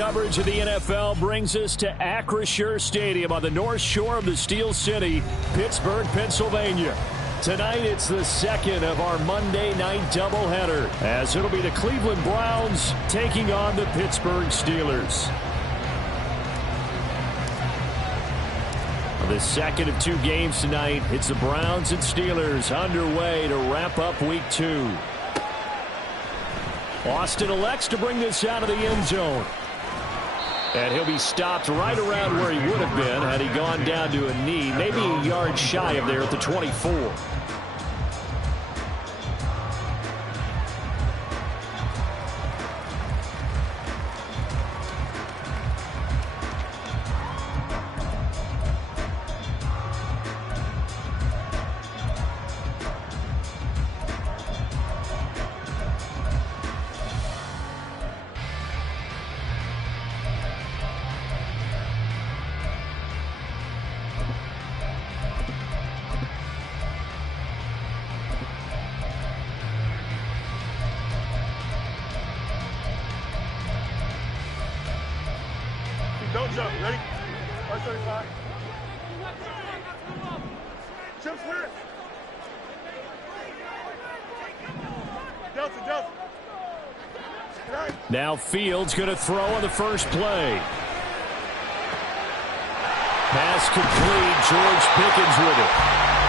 coverage of the NFL brings us to Acrisure Stadium on the north shore of the Steel City, Pittsburgh, Pennsylvania. Tonight, it's the second of our Monday night doubleheader, as it'll be the Cleveland Browns taking on the Pittsburgh Steelers. The second of two games tonight. It's the Browns and Steelers underway to wrap up week 2. Austin elects to bring this out of the end zone. And he'll be stopped right around where he would have been had he gone down to a knee, maybe a yard shy of there at the 24. Don't jump. Ready? 535. Jump square. Delta. Now Fields going to throw on the first play. Pass complete. George Pickens with it.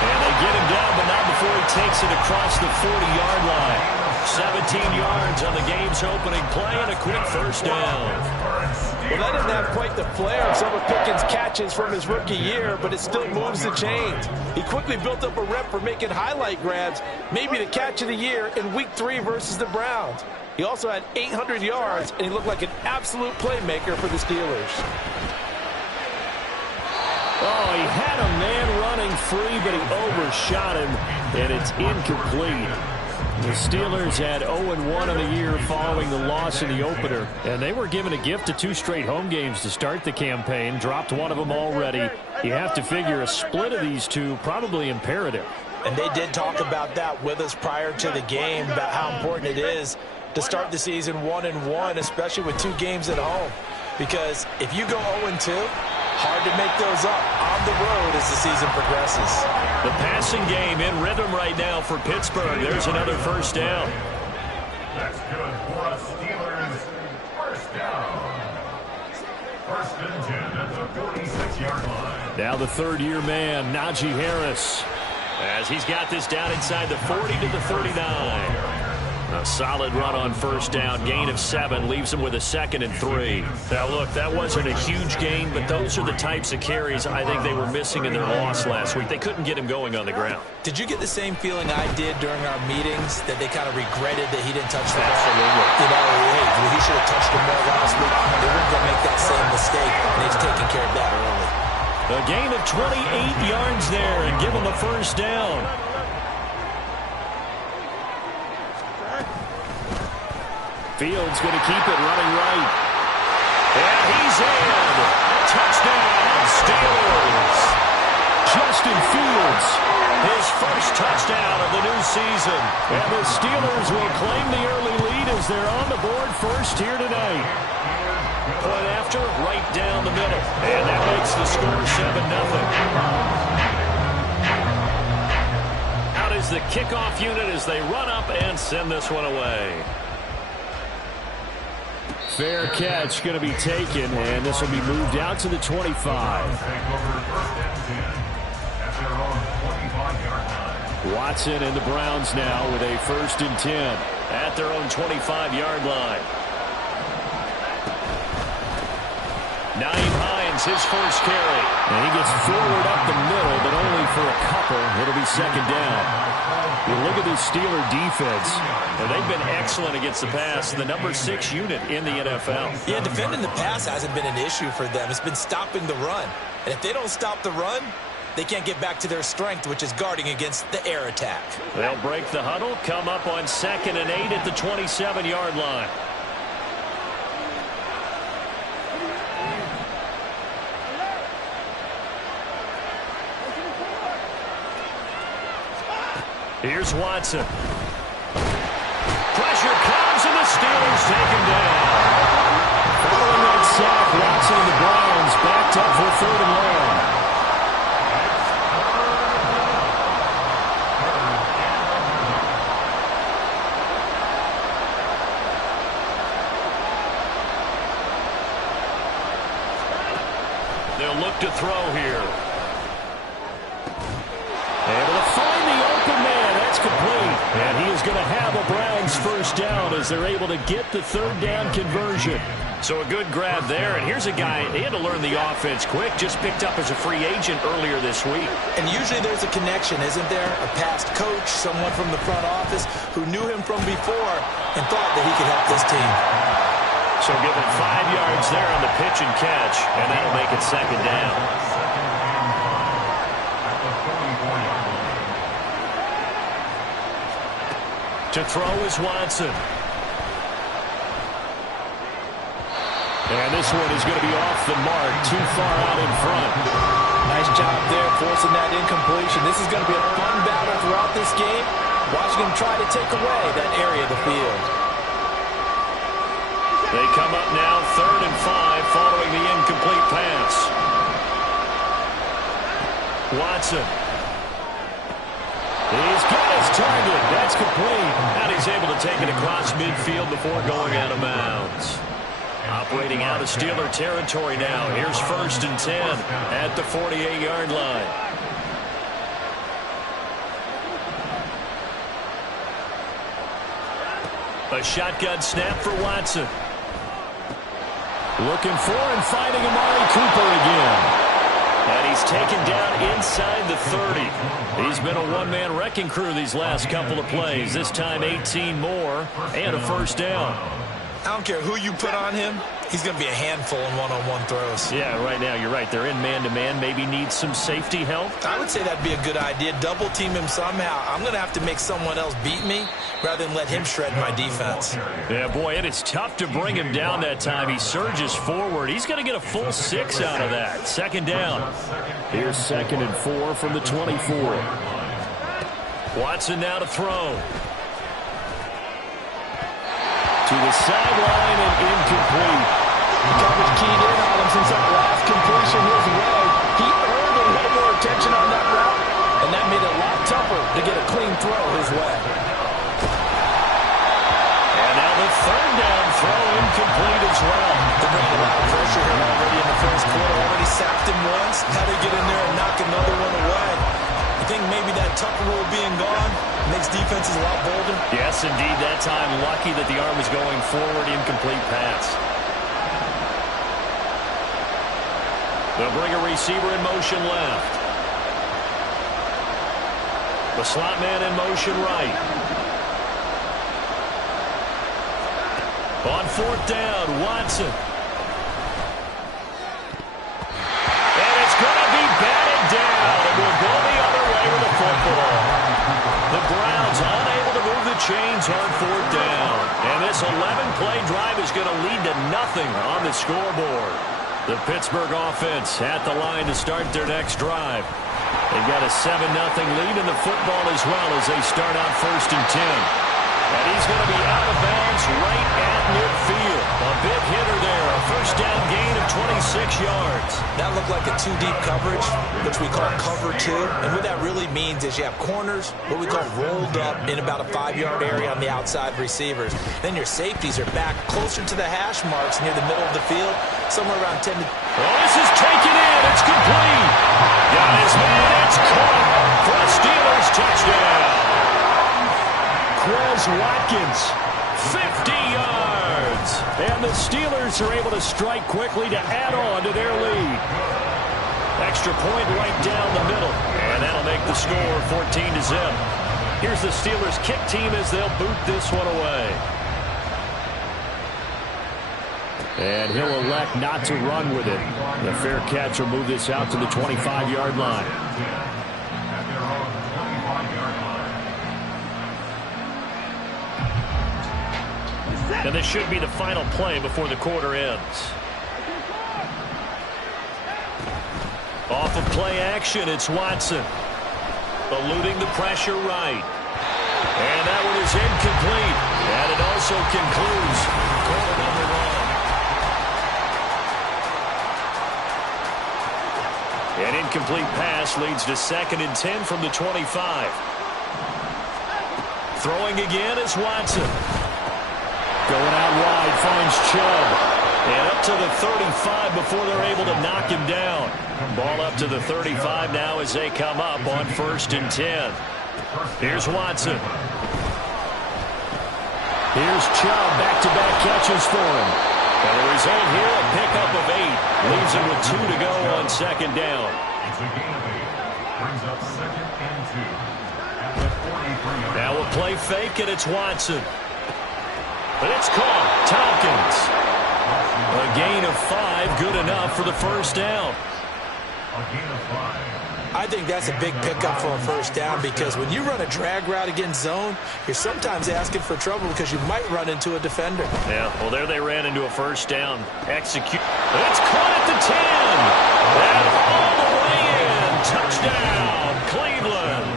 And they get him down, but not before he takes it across the 40-yard line. 17 yards on the game's opening play and a quick first down. Well, that didn't have quite the flair of some of Pickens' catches from his rookie year, but it still moves the chains. He quickly built up a rep for making highlight grabs, maybe the catch of the year in Week 3 versus the Browns. He also had 800 yards, and he looked like an absolute playmaker for the Steelers. Oh, he had a man running free, but he overshot him, and it's incomplete. The Steelers had 0-1 on the year following the loss in the opener, and they were given a gift of 2 straight home games to start the campaign, dropped one of them already. You have to figure a split of these two probably imperative. And they did talk about that with us prior to the game, about how important it is to start the season 1-1, especially with 2 games at home. Because if you go 0-2, hard to make those up on the road as the season progresses. The passing game in rhythm right now for Pittsburgh. There's another first down. That's good for us Steelers. First down. First and 10 at the 46-yard line. Now the third-year man, Najee Harris, as he's got this down inside the 40 to the 39. A solid run on first down. Gain of 7 leaves him with a 2nd and 3. Now, look, that wasn't a huge gain, but those are the types of carries I think they were missing in their loss last week. They couldn't get him going on the ground. Did you get the same feeling I did during our meetings, that they kind of regretted that he didn't touch the ball? Absolutely. You know, hey, he should have touched him more last week. They weren't going to make that same mistake, and he's taking care of that early. A gain of 28 yards there and give him a first down. Fields going to keep it running right. And he's in. Touchdown, Steelers. Justin Fields, his first touchdown of the new season. And the Steelers will claim the early lead as they're on the board first here tonight. Point after, right down the middle. And that makes the score 7-0. Out is the kickoff unit as they run up and send this one away. Fair catch going to be taken, and this will be moved out to the 25. Watson and the Browns now with a 1st and 10 at their own 25-yard line. Naeem Hines, his first carry. And he gets forward up the middle, but only for a couple. It'll be 2nd down. You look at this Steeler defense, and they've been excellent against the pass, the number 6 unit in the NFL. Yeah, defending the pass hasn't been an issue for them. It's been stopping the run. And if they don't stop the run, they can't get back to their strength, which is guarding against the air attack. They'll break the huddle, come up on 2nd and 8 at the 27-yard line. Here's Watson. Pressure comes, and the Steelers take him down. Following that 3rd and long. They'll look to throw here. Able to find the open man. That's complete. And he is going to have a Browns first down as they're able to get the 3rd down conversion. So a good grab there. And here's a guy, he had to learn the offense quick. Just picked up as a free agent earlier this week. And usually there's a connection, isn't there? A past coach, someone from the front office who knew him from before and thought that he could help this team. So give him 5 yards there on the pitch and catch, and that'll make it 2nd down. To throw is Watson. And this one is going to be off the mark, too far out in front. Nice job there forcing that incompletion. This is going to be a fun battle throughout this game. Watching him try to take away that area of the field. They come up now 3rd and 5 following the incomplete pass. Watson. He's got his target. That's complete. And he's able to take it across midfield before going out of bounds. Operating out of Steeler territory now. Here's 1st and 10 at the 48-yard line. A shotgun snap for Watson. Looking for and finding Amari Cooper again. And he's taken down inside the 30. He's been a one-man wrecking crew these last couple of plays. This time 18 more and a first down. I don't care who you put on him. He's going to be a handful in one-on-one throws. Yeah, right now, you're right. They're in man-to-man. Maybe needs some safety help. I would say that'd be a good idea. Double team him somehow. I'm going to have to make someone else beat me rather than let him shred my defense. Yeah, boy, it is tough to bring him down that time. He surges forward. He's going to get a full 6 out of that. 2nd down. Here's 2nd and 4 from the 24. Watson now to throw. To the sideline and incomplete. The coverage keyed in on him since that last completion his way. He earned a little more attention on that route, and that made it a lot tougher to get a clean throw his way. And now the 3rd down throw incomplete as well. They're bringing a lot of pressure here already in the first quarter. Already sacked him once. How to get in there and knock another one away. I think maybe that Tucker rule being gone makes defenses a lot bolder. Yes, indeed. That time lucky that the arm was going forward. Incomplete pass. They'll bring a receiver in motion left. The slot man in motion right. On 4th down, Watson. And it's going to be batted down. It will go the other way with the football. The Browns unable to move the chains on 4th down. And this 11-play drive is going to lead to nothing on the scoreboard. The Pittsburgh offense at the line to start their next drive. They've got a 7-0 lead in the football as well as they start out 1st and 10. And he's going to be out of bounds right at midfield. A big hitter there. A first down gain of 26 yards. That looked like a 2-deep coverage, which we call cover 2. And what that really means is you have corners, what we call rolled up in about a 5-yard area on the outside receivers. Then your safeties are back closer to the hash marks near the middle of the field, somewhere around 10 to... Oh, this is taken in. It's complete. Got his man. It's caught for a Steelers touchdown. Quez Watkins, 50 yards. And the Steelers are able to strike quickly to add on to their lead. Extra point right down the middle. And that'll make the score 14-0. Here's the Steelers kick team as they'll boot this one away. And he'll elect not to run with it. The fair catch will move this out to the 25-yard line. And this should be the final play before the quarter ends. Off of play action, it's Watson. Eluding the pressure right. And that one is incomplete. And it also concludes quarter number 1. An incomplete pass leads to 2nd and 10 from the 25. Throwing again is Watson. Going out wide, finds Chubb. And up to the 35 before they're able to knock him down. Ball up to the 35 now as they come up on 1st and 10. Here's Watson. Here's Chubb, back-to-back catches for him. And the result here, a pickup of 8. Leaves him with 2 to go on 2nd down. It's a gain of 8. Brings up 2nd and 2. At the 43-yard line. Now a play fake, and it's Watson. But it's caught. Tompkins. A gain of 5, good enough for the 1st down. A gain of 5. I think that's a big pickup for a 1st down because when you run a drag route against zone, you're sometimes asking for trouble because you might run into a defender. Yeah, well, there they ran into a 1st down. Execute. It's caught at the 10. And all the way in. Touchdown, Cleveland.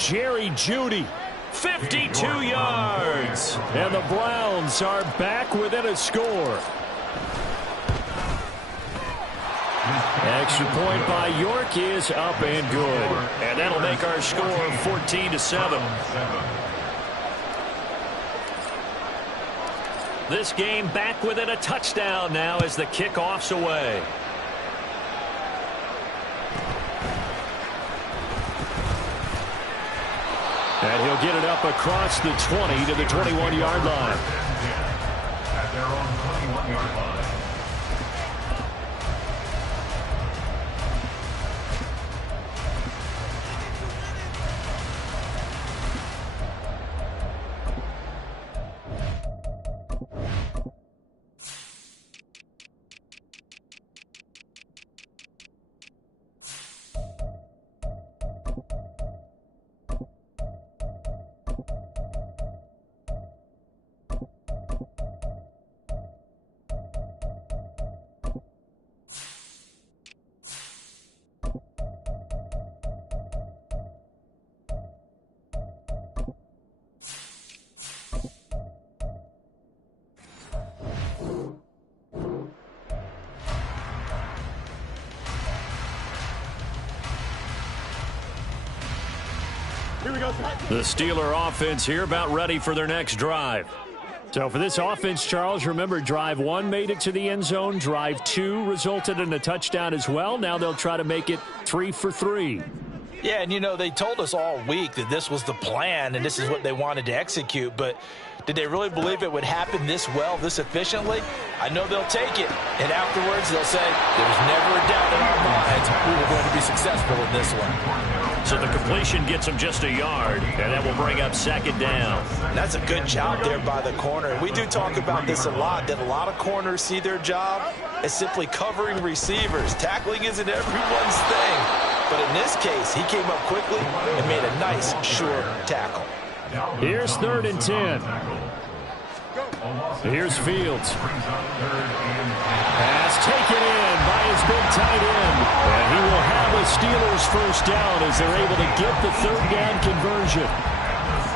Jerry Jeudy. 52 yards. And the Browns are back within a score. Extra point by York is up and good. And that'll make our score 14-7. This game back within a touchdown now as the kickoff's away. And he'll get it up across the 20 to the 21-yard line. At their own 21-yard line. Here we go. The Steeler offense here about ready for their next drive. So for this offense, Charles, remember drive 1 made it to the end zone. Drive 2 resulted in a touchdown as well. Now they'll try to make it 3 for 3. Yeah, and you know, they told us all week that this was the plan and this is what they wanted to execute, but did they really believe it would happen this well, this efficiently? I know they'll take it, and afterwards they'll say, there's never a doubt in our minds we were going to be successful in this one. So the completion gets them just a yard, and that will bring up 2nd down. That's a good job there by the corner. We do talk about this a lot, that a lot of corners see their job as simply covering receivers. Tackling isn't everyone's thing. But in this case, he came up quickly and made a nice, sure tackle. Here's 3rd and 10. Here's Fields. Pass taken in by his big tight end. And he will have a Steelers 1st down as they're able to get the 3rd down conversion.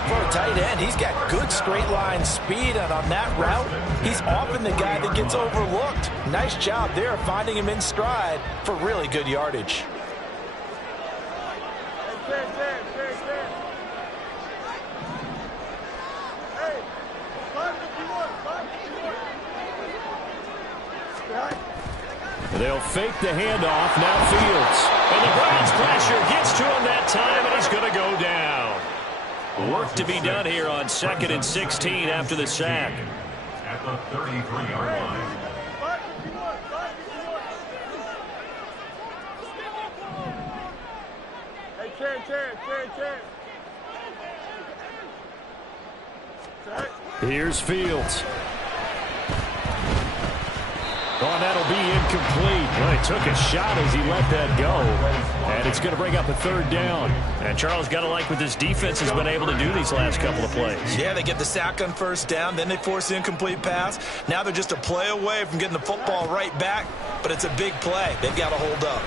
For a tight end, he's got good straight line speed, and on that route, he's often the guy that gets overlooked. Nice job there finding him in stride for really good yardage. They'll fake the handoff. Now Fields. And the Browns pressure gets to him that time, and he's going to go down. Work to be done here on 2nd and 16 after the sack. At the 33-yard line. Hey, Here's Fields. Oh, that'll be incomplete. Well, he took a shot as he let that go. And it's going to bring up a 3rd down. And Charles, got to like what this defense has been able to do these last couple of plays. Yeah, they get the sack on 1st down, then they force the incomplete pass. Now they're just a play away from getting the football right back, but it's a big play. They've got to hold up.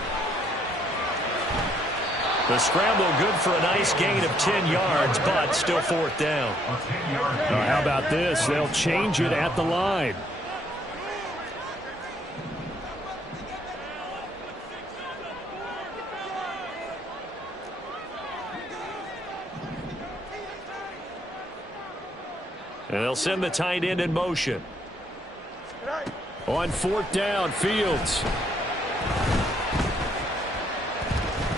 The scramble good for a nice gain of 10 yards, but still 4th down. How about this? They'll change it at the line. And they'll send the tight end in motion. On 4th down, Fields.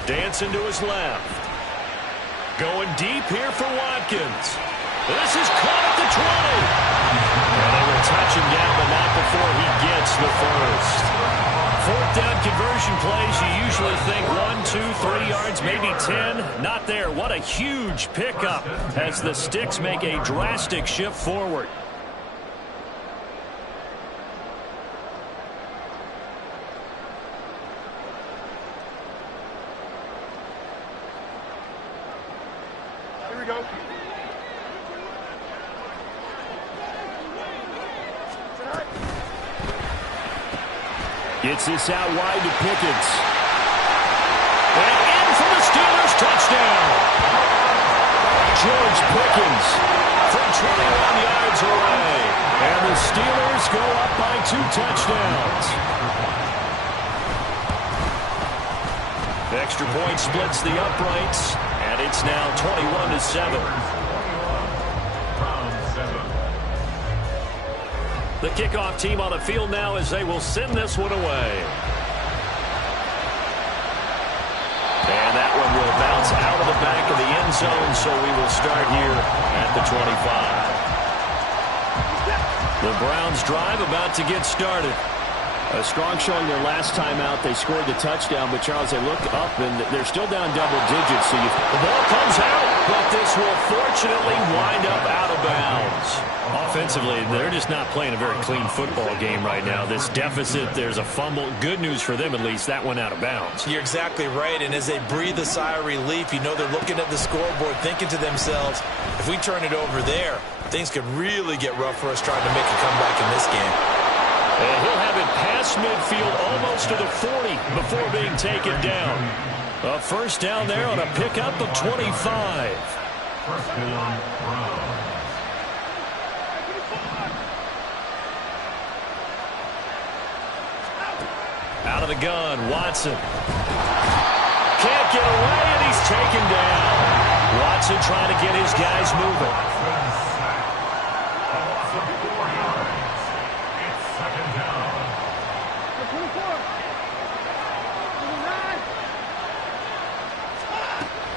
Dancing to his left. Going deep here for Watkins. This is caught at the 20. And they will touch him down, but not before he gets the first. 4th down conversion plays, you usually think 1, 2, 3 yards, maybe 10. Not there. What a huge pickup as the Sticks make a drastic shift forward. Here we go. Gets this out wide to Pickens. And in for the Steelers, touchdown. George Pickens from 21 yards away. And the Steelers go up by 2 touchdowns. The extra point splits the uprights, and it's now 21-7. The kickoff team on the field now as they will send this one away. And that one will bounce out of the back of the end zone, so we will start here at the 25. The Browns drive about to get started. A strong showing their last time out. They scored the touchdown, but Charles, they looked up, and they're still down double digits. So the ball comes out, but this will fortunately wind up out of bounds. Offensively, they're just not playing a very clean football game right now. This deficit, there's a fumble. Good news for them, at least. That went out of bounds. You're exactly right, and as they breathe a sigh of relief, you know they're looking at the scoreboard, thinking to themselves, if we turn it over there, things could really get rough for us trying to make a comeback in this game. And he'll have it past midfield almost to the 40 before being taken down. A first down there on a pickup of 25. First down, Browns. Out of the gun, Watson. Can't get away, and he's taken down. Watson trying to get his guys moving.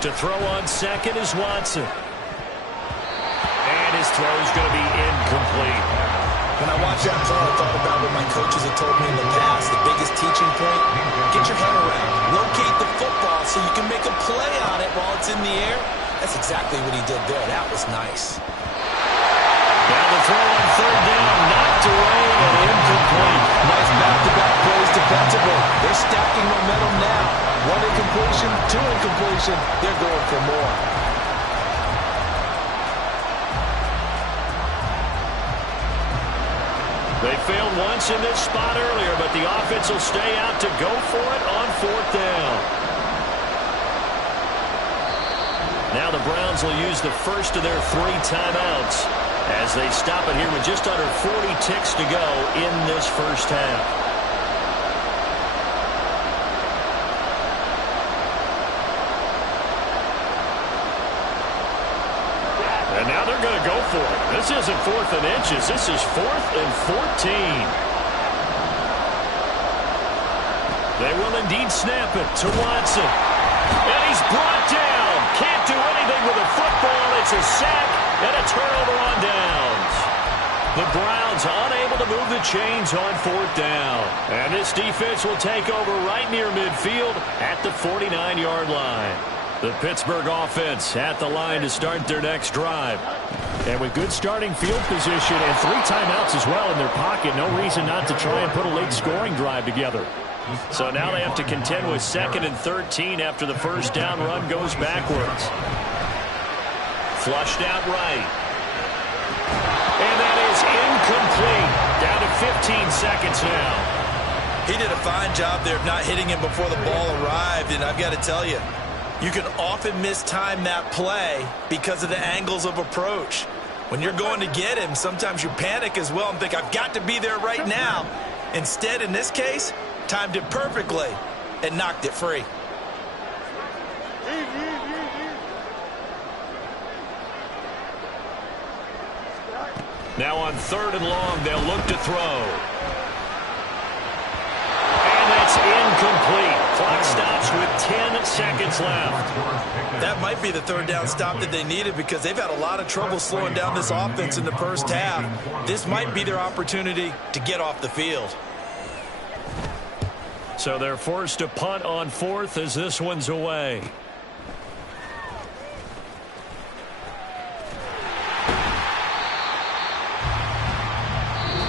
To throw on second is Watson. And his throw is going to be incomplete. When I watched that play, I thought about what my coaches have told me in the past. The biggest teaching point, get your head around. Locate the football so you can make a play on it while it's in the air. That's exactly what he did there. That was nice. Now the throw on third down, knocked away and incomplete. Nice back-to-back plays defensively. They're stacking momentum now. 1 incompletion, 2 incompletion. They're going for more. They failed once in this spot earlier, but the offense will stay out to go for it on 4th down. Now the Browns will use the first of their 3 timeouts as they stop it here with just under 40 ticks to go in this first half. And now they're going to go for it. This isn't 4th and inches. This is 4th and 14. They will indeed snap it to Watson. And he's brought down. Can't do anything with a football. It's a sack and a turnover on downs. The Browns unable to move the chains on 4th down. And this defense will take over right near midfield at the 49-yard line. The Pittsburgh offense at the line to start their next drive. And with good starting field position and 3 timeouts as well in their pocket, no reason not to try and put a late scoring drive together. So now they have to contend with 2nd and 13 after the first down run goes backwards. Flushed out right. And that is incomplete. Down to 15 seconds now. He did a fine job there of not hitting him before the ball arrived, and I've got to tell you, you can often mistime that play because of the angles of approach. When you're going to get him, sometimes you panic as well and think, I've got to be there right now. Instead, in this case, timed it perfectly and knocked it free. Now on 3rd and long, they'll look to throw. And that's incomplete. Clock stops with 10 seconds left. That might be the 3rd down stop that they needed because they've had a lot of trouble slowing down this offense in the first half. This might be their opportunity to get off the field. So they're forced to punt on 4th as this one's away.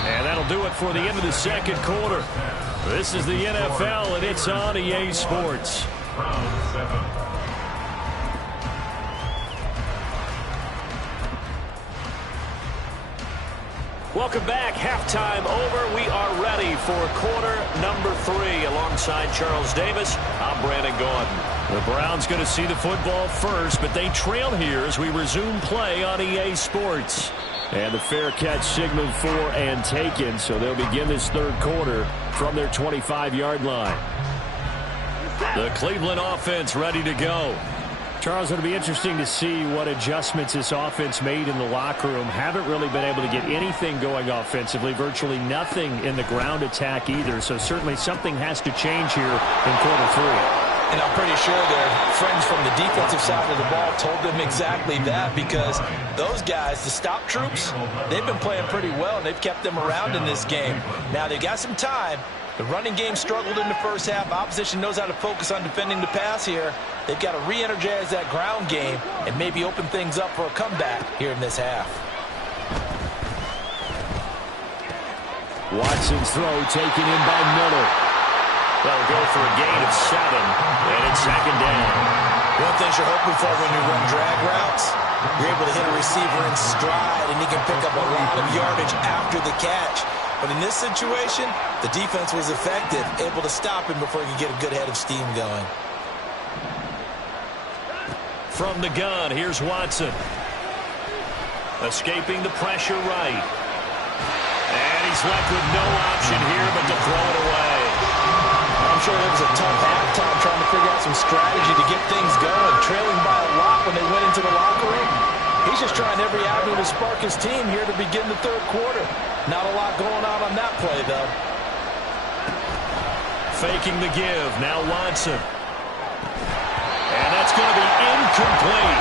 And that'll do it for the end of the second quarter. This is the NFL, and it's on EA Sports. Welcome back. Halftime over. We are ready for quarter number 3. Alongside Charles Davis, I'm Brandon Gordon. The Browns going to see the football first, but they trail here as we resume play on EA Sports. And the fair catch signaled for and taken, so they'll begin this third quarter from their 25-yard line. The Cleveland offense ready to go. Charles, it'll be interesting to see what adjustments this offense made in the locker room. Haven't really been able to get anything going offensively, virtually nothing in the ground attack either. So certainly something has to change here in quarter 3. And I'm pretty sure their friends from the defensive side of the ball told them exactly that because those guys, the stop troops, they've been playing pretty well, and they've kept them around in this game. Now, they've got some time. The running game struggled in the first half. Opposition knows how to focus on defending the pass here. They've got to re-energize that ground game and maybe open things up for a comeback here in this half. Watson's throw taken in by Miller. They'll go for a gain of 7, and it's 2nd down. One thing you're hoping for when you run drag routes, you're able to hit a receiver in stride, and he can pick up a lot of yardage after the catch. But in this situation, the defense was effective, able to stop him before he could get a good head of steam going. From the gun, here's Watson. Escaping the pressure right. And he's left with no option here but to throw it away. I'm sure there was a tough halftime trying to figure out some strategy to get things going, trailing by a lot when they went into the locker room. He's just trying every avenue to spark his team here to begin the third quarter. Not a lot going on that play, though. Faking the give. Now Watson. And that's going to be incomplete.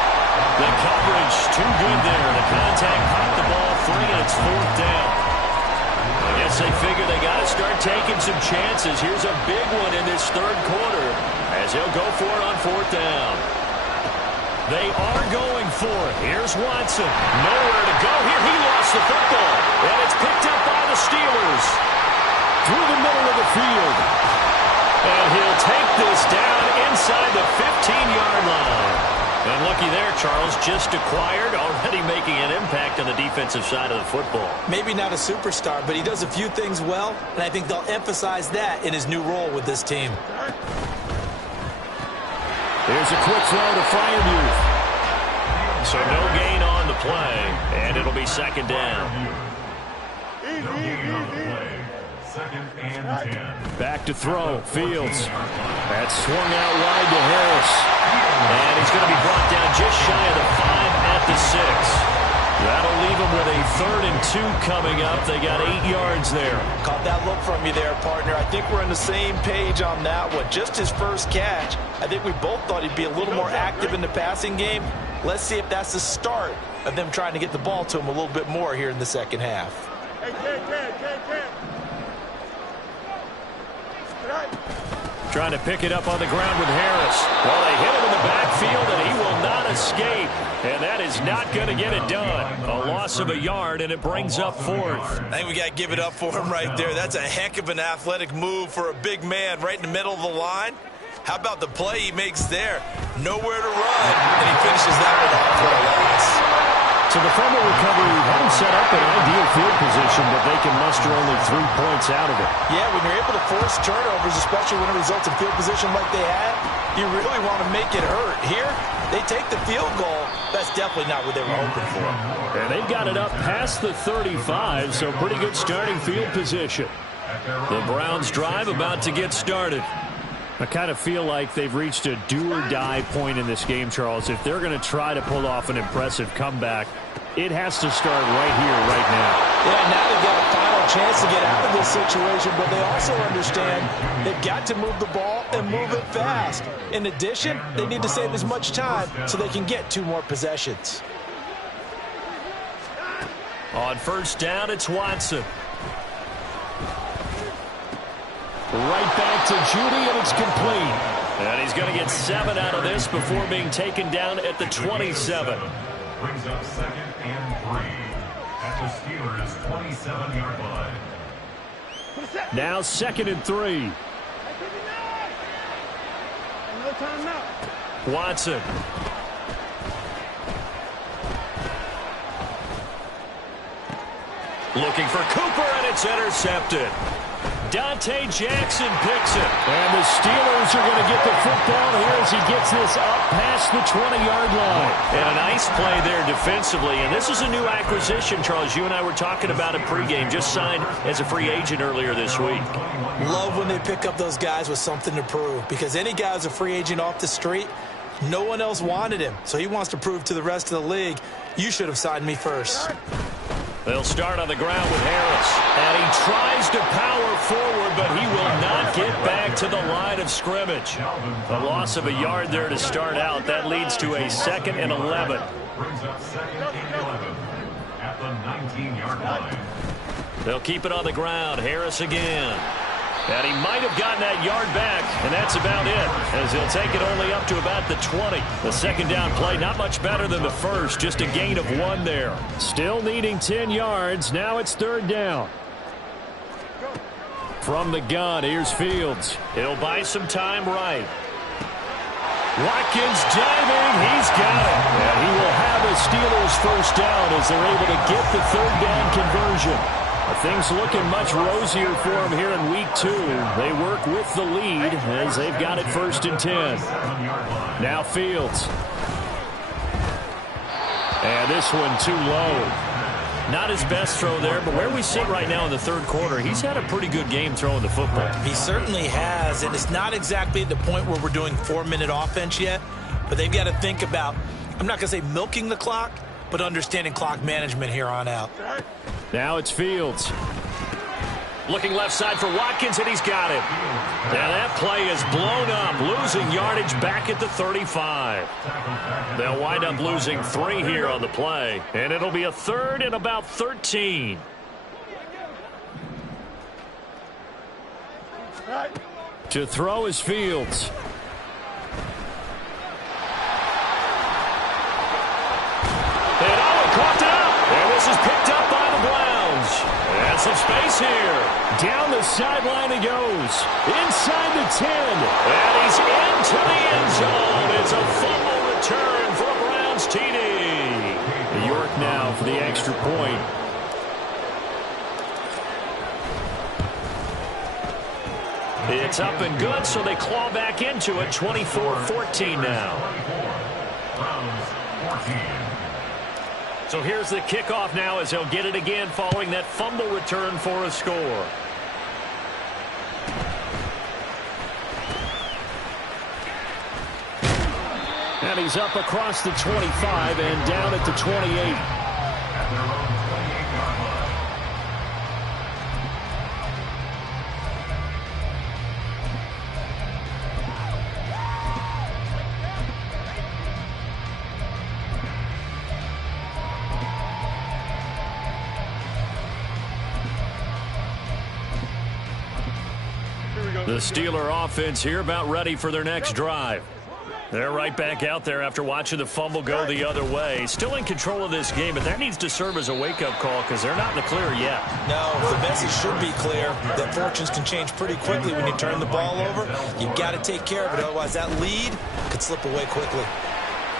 The coverage too good there. The contact popped the ball free, and it's 4th down. I guess they figure they got to start taking some chances. Here's a big one in this third quarter as he'll go for it on 4th down. They are going for it. Here's Watson. Nowhere to go here. He lost the football. And it's picked up by the Steelers. Through the middle of the field. And he'll take this down inside the 15-yard line. And looky there, Charles, just acquired, already making an impact on the defensive side of the football. Maybe not a superstar, but he does a few things well, and I think they'll emphasize that in his new role with this team. Here's a quick throw to Freiermuth. So no gain on the play, and it'll be 2nd down. No gain on the play. 2nd and 10. Back to throw. Fields. That's swung out wide to Harris. And he's going to be brought down just shy of the 5 at the 6. That'll leave him with a 3rd and 2 coming up. They got 8 yards there. Caught that look from you there, partner. I think we're on the same page on that one. Just his first catch. I think we both thought he'd be a little more active in the passing game. Let's see if that's the start of them trying to get the ball to him a little bit more here in the second half. Trying to pick it up on the ground with Harris. Well, they hit him in the backfield, and he will not escape. And that is not going to get it done. A loss of a yard, and it brings up 4th. I think we got to give it up for him right there. That's a heck of an athletic move for a big man right in the middle of the line. How about the play he makes there? Nowhere to run, and he finishes that one off for a loss. So the fumble recovery hadn't set up an ideal field position, but they can muster only 3 points out of it. Yeah, when you're able to force turnovers, especially when it results in field position like they had, you really want to make it hurt. Here, they take the field goal. That's definitely not what they were hoping for. And they've got it up past the 35, so pretty good starting field position. The Browns drive about to get started. I kind of feel like they've reached a do-or-die point in this game, Charles. If they're going to try to pull off an impressive comeback, It has to start right here, right now. Yeah, now they've got a final chance to get out of this situation, but they also understand they've got to move the ball and move it fast. In addition, they need to save as much time so they can get 2 more possessions. On first down, it's Watson. Right back to Judy, and it's complete. And he's going to get 7 out of this before being taken down at the 27. Brings up 2nd and 3 at the Steelers' 27-yard line. Now 2nd and 3. Watson. Looking for Cooper, and it's intercepted. Dante Jackson picks it. And the Steelers are going to get the football here as he gets this up past the 20-yard line. And a nice play there defensively. And this is a new acquisition, Charles. You and I were talking about it pregame. Just signed as a free agent earlier this week. Love when they pick up those guys with something to prove. Because any guy who's a free agent off the street, no one else wanted him. So he wants to prove to the rest of the league, you should have signed me first. They'll start on the ground with Harris. And he tries to power forward, but he will not get back to the line of scrimmage. A loss of a yard there to start out. That leads to a 2nd and 11. Brings up 2nd and 11 at the 19-yard line. They'll keep it on the ground. Harris again. And he might have gotten that yard back, and that's about it, as he'll take it only up to about the 20. The second down play, not much better than the first, just a gain of 1 there. Still needing 10 yards. Now it's 3rd down. From the gun, here's Fields. He'll buy some time right. Watkins diving. He's got it. And he will have a Steelers first down as they're able to get the 3rd down conversion. Things looking much rosier for them here in week 2. They work with the lead as they've got it 1st and 10. Now Fields. And this one too low. Not his best throw there, but where we sit right now in the 3rd quarter, he's had a pretty good game throwing the football. He certainly has, and it's not exactly at the point where we're doing 4-minute offense yet, but they've got to think about, I'm not going to say milking the clock, but understanding clock management here on out. Now it's Fields. Looking left side for Watkins, and he's got it. Now that play is blown up, losing yardage back at the 35. They'll wind up losing 3 here on the play, and it'll be a 3rd and about 13. To throw is Fields. And coughed it up. And this is picked up by the Browns. And some space here. Down the sideline he goes. Inside the 10. And he's into the end zone. It's a fumble return for a Browns TD. York now for the extra point. It's up and good, so they claw back into it. 24-14 now. Browns 14. So here's the kickoff now as he'll get it again following that fumble return for a score. And he's up across the 25 and down at the 28. The Steeler offense here about ready for their next drive. They're right back out there after watching the fumble go the other way. Still in control of this game, but that needs to serve as a wake-up call because they're not in the clear yet. No, the message should be clear that fortunes can change pretty quickly when you turn the ball over. You've got to take care of it, otherwise that lead could slip away quickly.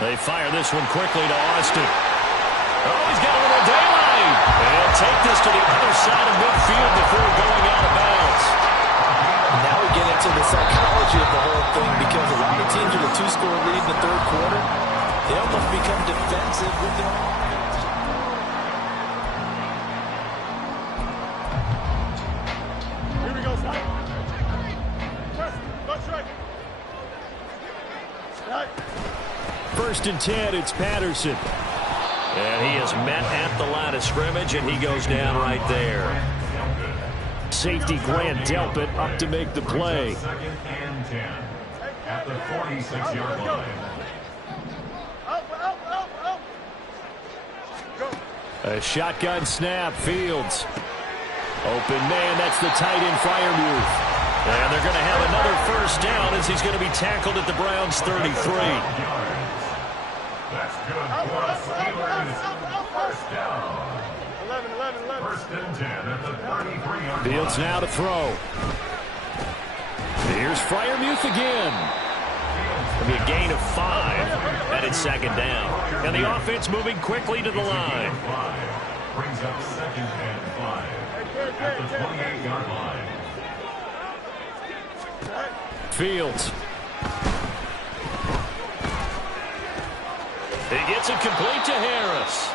They fire this one quickly to Austin. Oh, he's got a little daylight. And he'll take this to the other side of midfield before going out of bounds. Now we get into the psychology of the whole thing because a lot of teams with a 2-score lead in the 3rd quarter, they almost become defensive with their offense. Here we go, stop. Press, go straight. 1st and 10, it's Patterson. And he is met at the line of scrimmage, and he goes down right there. Safety Grant Delpit up to make the play. Second and 10 at the 46-yard line. A shotgun snap, Fields. Open man, that's the tight end, Freiermuth. And they're going to have another first down as he's going to be tackled at the Browns' 33. That's good for the Steelers. First down. 11. First and 10 at the 33-yard line. Fields now to throw. Here's Freiermuth again. It'll be a gain of 5. And it's second down. And the offense moving quickly to the line. Brings up second and 5 at the 28-yard line. Fields. He gets it complete to Harris.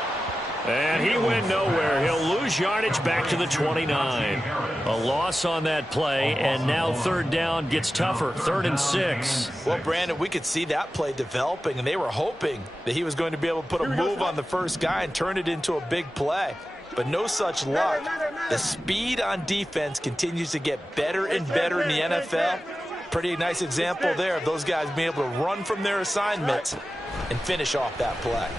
And he went nowhere. He'll lose yardage back to the 29. A loss on that play, and now third down gets tougher. 3rd and 6. Well, Brandon, we could see that play developing, and they were hoping that he was going to be able to put a move on the first guy and turn it into a big play. But no such luck. The speed on defense continues to get better and better in the NFL. Pretty nice example there of those guys being able to run from their assignments and finish off that play.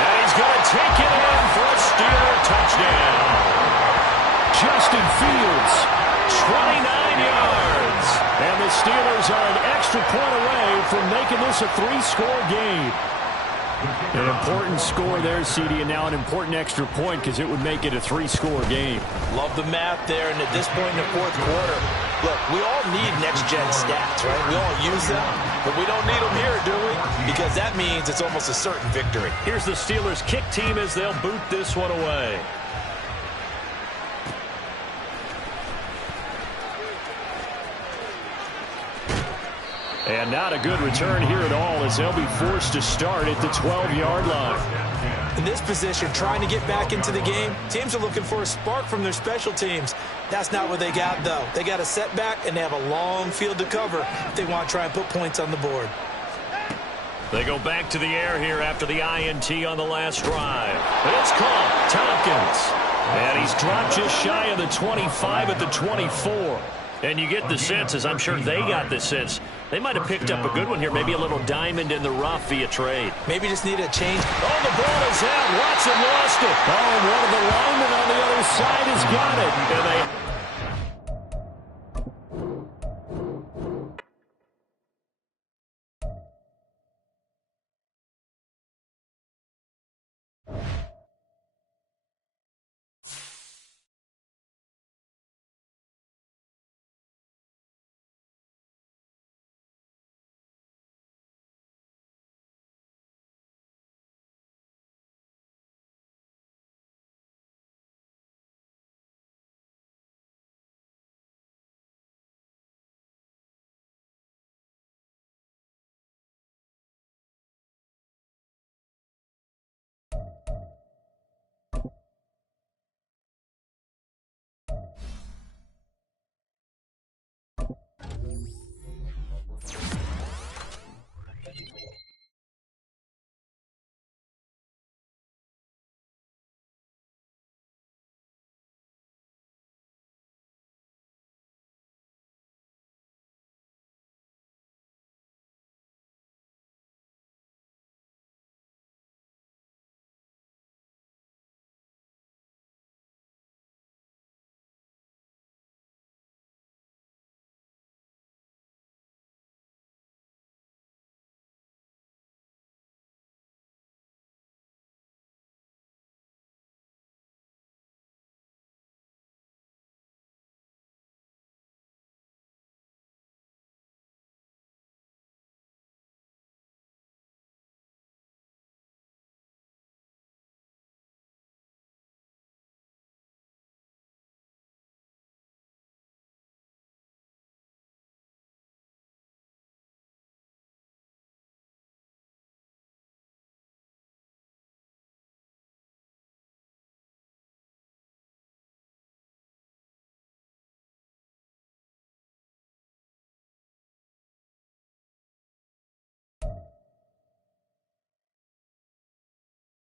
And he's going to take it in for a Steeler touchdown. Justin Fields, 29 yards. And the Steelers are an extra point away from making this a 3-score game. An important score there, CD, and now an important extra point because it would make it a 3-score game. Love the math there, and at this point in the fourth quarter, look, we all need next-gen stats, right? We all use them, but we don't need them here, do we? Because that means it's almost a certain victory. Here's the Steelers kick team as they'll boot this one away. And not a good return here at all as they'll be forced to start at the 12-yard line. In this position, trying to get back into the game, teams are looking for a spark from their special teams. That's not what they got, though. They got a setback, and they have a long field to cover if they want to try and put points on the board. They go back to the air here after the INT on the last drive. And it's caught. Tompkins. And he's dropped just shy of the 25 at the 24. And you get the sense, as I'm sure they got the sense, they might have picked up a good one here, maybe a little diamond in the rough via trade. Maybe just need a change. Oh, the ball is out. Watson lost it. Oh, and one of the linemen on the other side has got it. And they